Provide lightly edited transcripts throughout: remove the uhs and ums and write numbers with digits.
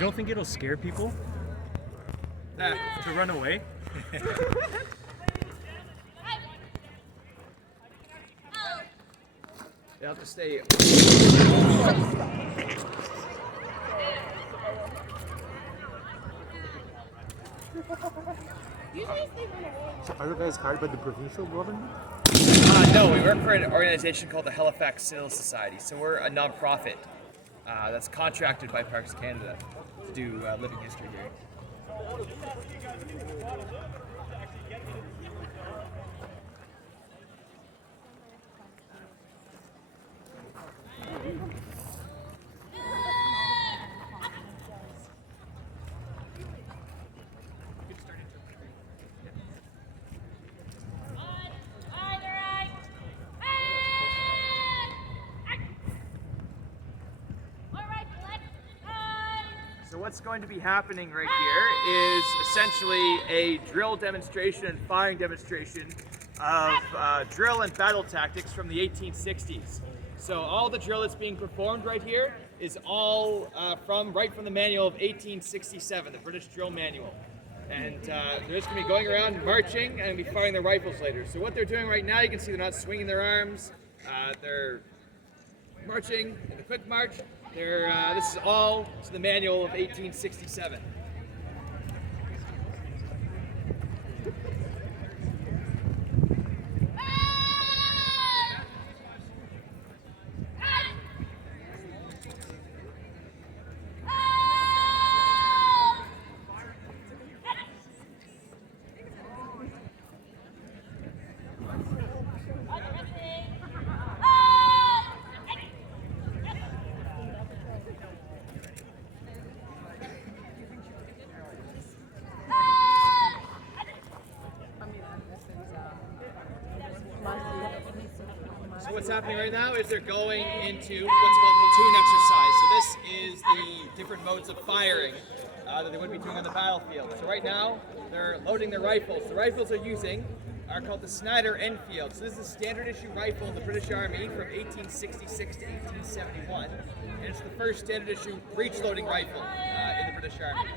You don't think it'll scare people to run away? They have to stay. So are you guys hired by the provincial government? No, we work for an organization called the Halifax Citadel Society. So we're a non-profit that's contracted by Parks Canada to do living history here. So what's going to be happening right here is essentially a drill demonstration and firing demonstration of drill and battle tactics from the 1860s. So all the drill that's being performed right here is all right from the manual of 1867, the British drill manual. And they're just going to be going around marching and be firing their rifles later. So what they're doing right now, you can see they're not swinging their arms. They're marching in the quick march. This is all to the manual of 1867. So what's happening right now is they're going into what's called Platoon Exercise. So this is the different modes of firing that they would be doing on the battlefield. So right now, they're loading their rifles. The rifles they're using are called the Snyder Enfield. So this is a standard issue rifle in the British Army from 1866 to 1871. And it's the first standard issue breech loading rifle in the British Army.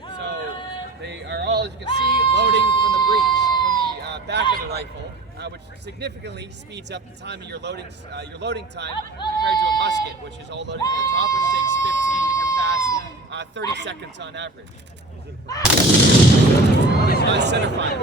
So they are all, as you can see, loading from the breech, from the back of the rifle, which significantly speeds up the time of your loading time compared to a musket, which is all loading from the top, which takes 15 if you're fast, 30 seconds on average. Center fire.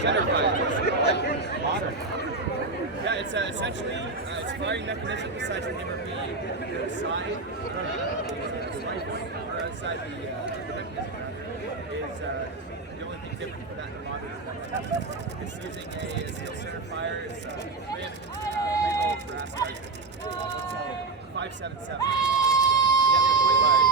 Center fire. Yeah, it's essentially it's firing mechanism besides the hammer being outside the strike point or outside the mechanism is the only thing different for that and a lot of it's using a steel center fire. It's three-volt brass rifle. 5.77. Yeah, quite large.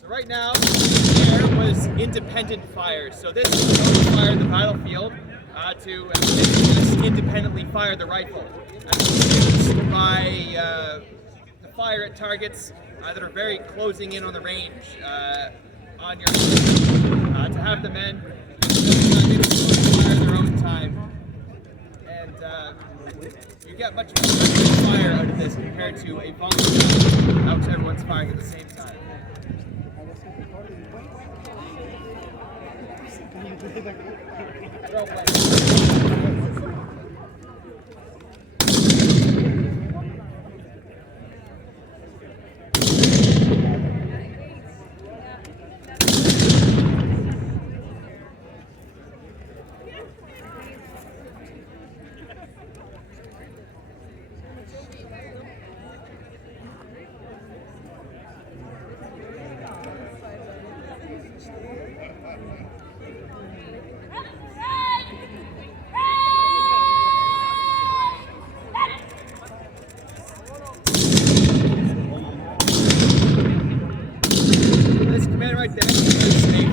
So right now, there was independent fire. So this is how to fire the battlefield to independently fire the rifle. It's used by the fire at targets that are very closing in on the range on your to have the men fire their own time, and you get much more fire out of this compared to a volunteer, which everyone's firing at the same time.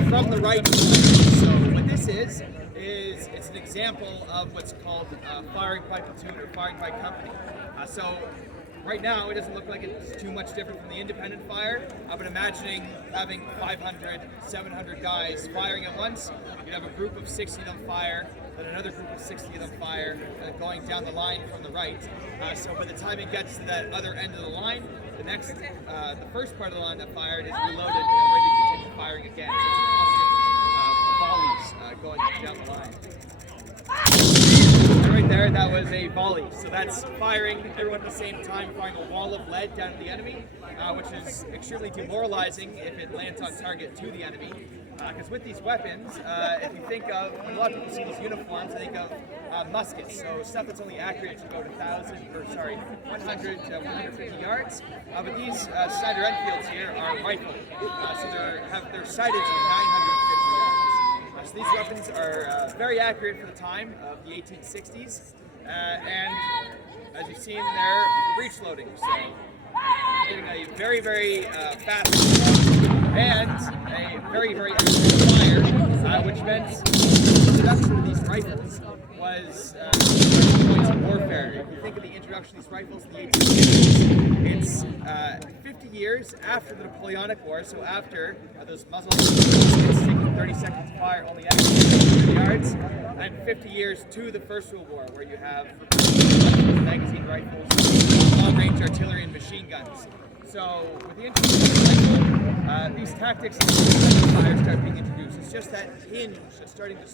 From the right. So what this is it's an example of what's called firing by platoon or firing by company. So right now, it doesn't look like it's too much different from the independent fire, but imagining having 500, 700 guys firing at once, you'd have a group of 60 of them fire, then another group of 60 of them fire, going down the line from the right. So by the time it gets to that other end of the line, the first part of the line that fired is reloaded and ready to continue firing again. So it's a constant volleys going down the line. Right there, that was a volley. So that's firing everyone at the same time, firing a wall of lead down at the enemy, which is extremely demoralizing if it lands on target to the enemy. Because with these weapons, if you think of, when a lot of people see these uniforms, they think of muskets, so stuff that's only accurate to about 100 to 150 yards. But these Snyder Enfields here are rifled, so they're sighted to 950 yards. So these weapons are very accurate for the time of the 1860s, and as you've seen, they're breech loading, so getting a very, very fast and a very, very accurate fire, which meant the introduction of these rifles was points of warfare. If you think of the introduction of these rifles in the 1860s, it's 50 years after the Napoleonic War, so after those muzzle muskets taking 30 seconds to fire, only at 30 yards, and 50 years to the First World War, where you have magazine rifles, long-range artillery, and machine guns. So with the introduction of the rifle, these tactics and fire start being introduced. It's just that hinge that's starting to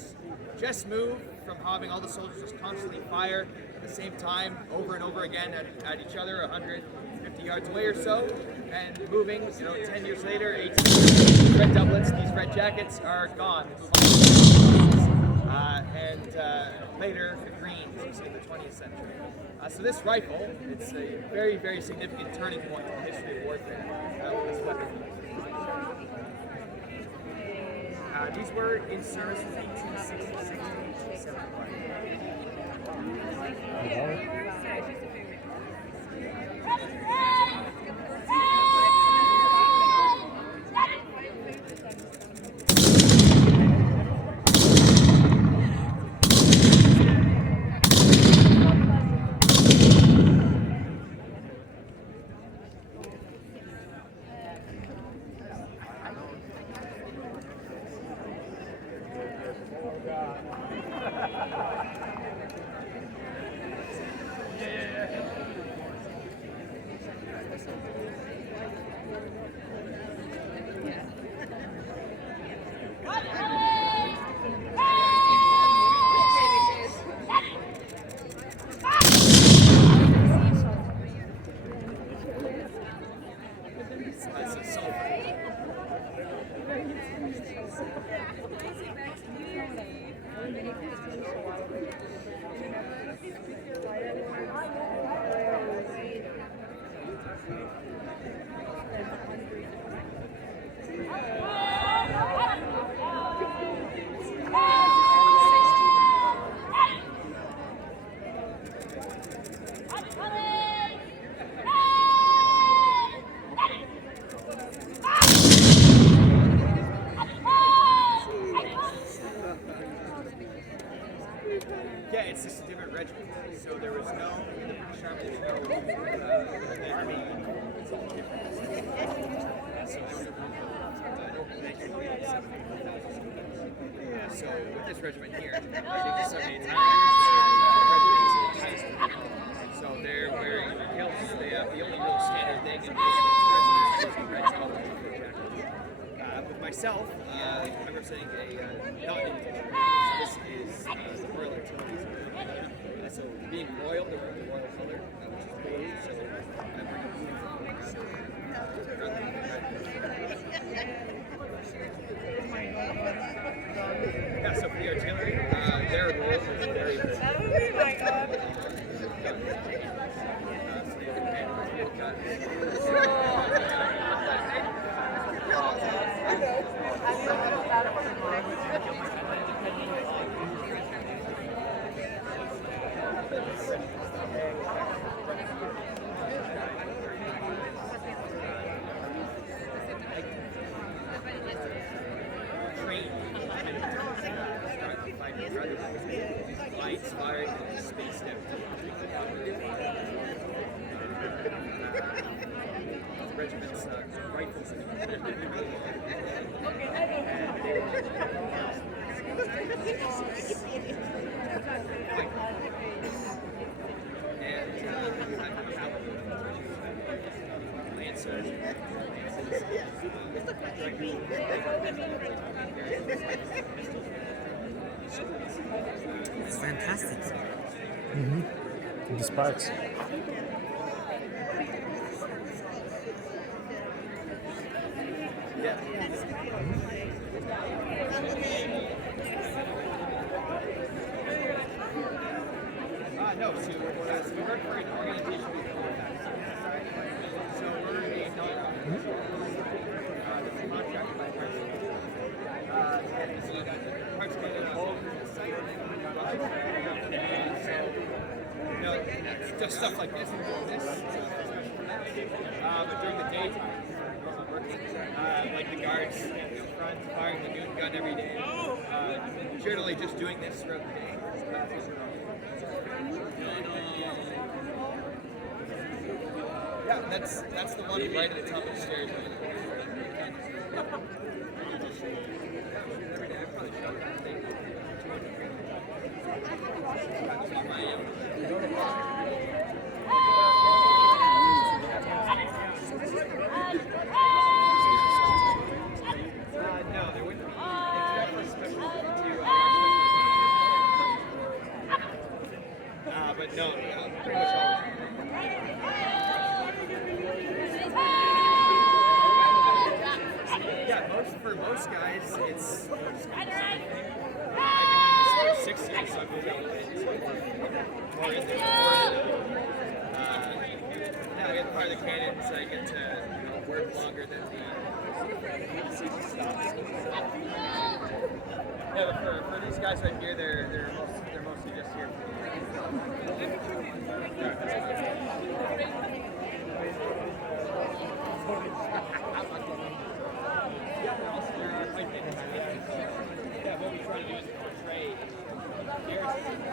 just move from having all the soldiers just constantly fire at the same time over and over again at each other 150 yards away or so, and moving, 10 years later, 18 years, red doublets, these red jackets are gone. And later the greens in the 20th century. So this rifle, it's a very, very significant turning point in the history of warfare with this weapon. These were in service from 1866 to 1871. Yeah, it's just a different regiment. So there was no, in the British Army, there's no army. It's all different. So with this regiment here, I think the 78th so they're wearing kilts. They have the only real standard thing in most regiments is red jacket. With myself, I remember saying non-infantry. So this is the Royal Artillery. So being royal, they're wearing the royal color, which is beige. So I'm wearing a uniform. Yeah, so for the artillery, their role is very good. Oh my god. Lights firing in space depth. regiment's rifles in it. It's fantastic. The sparks. No, so we work for an organization called Halifax Citadel. So we're a non-profit that's contracted by Parks and so Parks and site. So, just stuff like this and doing this. But during the daytime, like the guards in front, firing the noon gun every day. Generally just doing this throughout the day. Yeah, that's the one right at the top of the stairs. No, there wouldn't be. It's special to but no, pretty much all. Yeah, for most guys, it's. I've been doing this for 6 years, so I've been able to more into I get part of the cannons. I get to work longer than the season stops. Yeah, but for these guys right here, they're mostly just here. Yeah, what we try to do is portray narrative.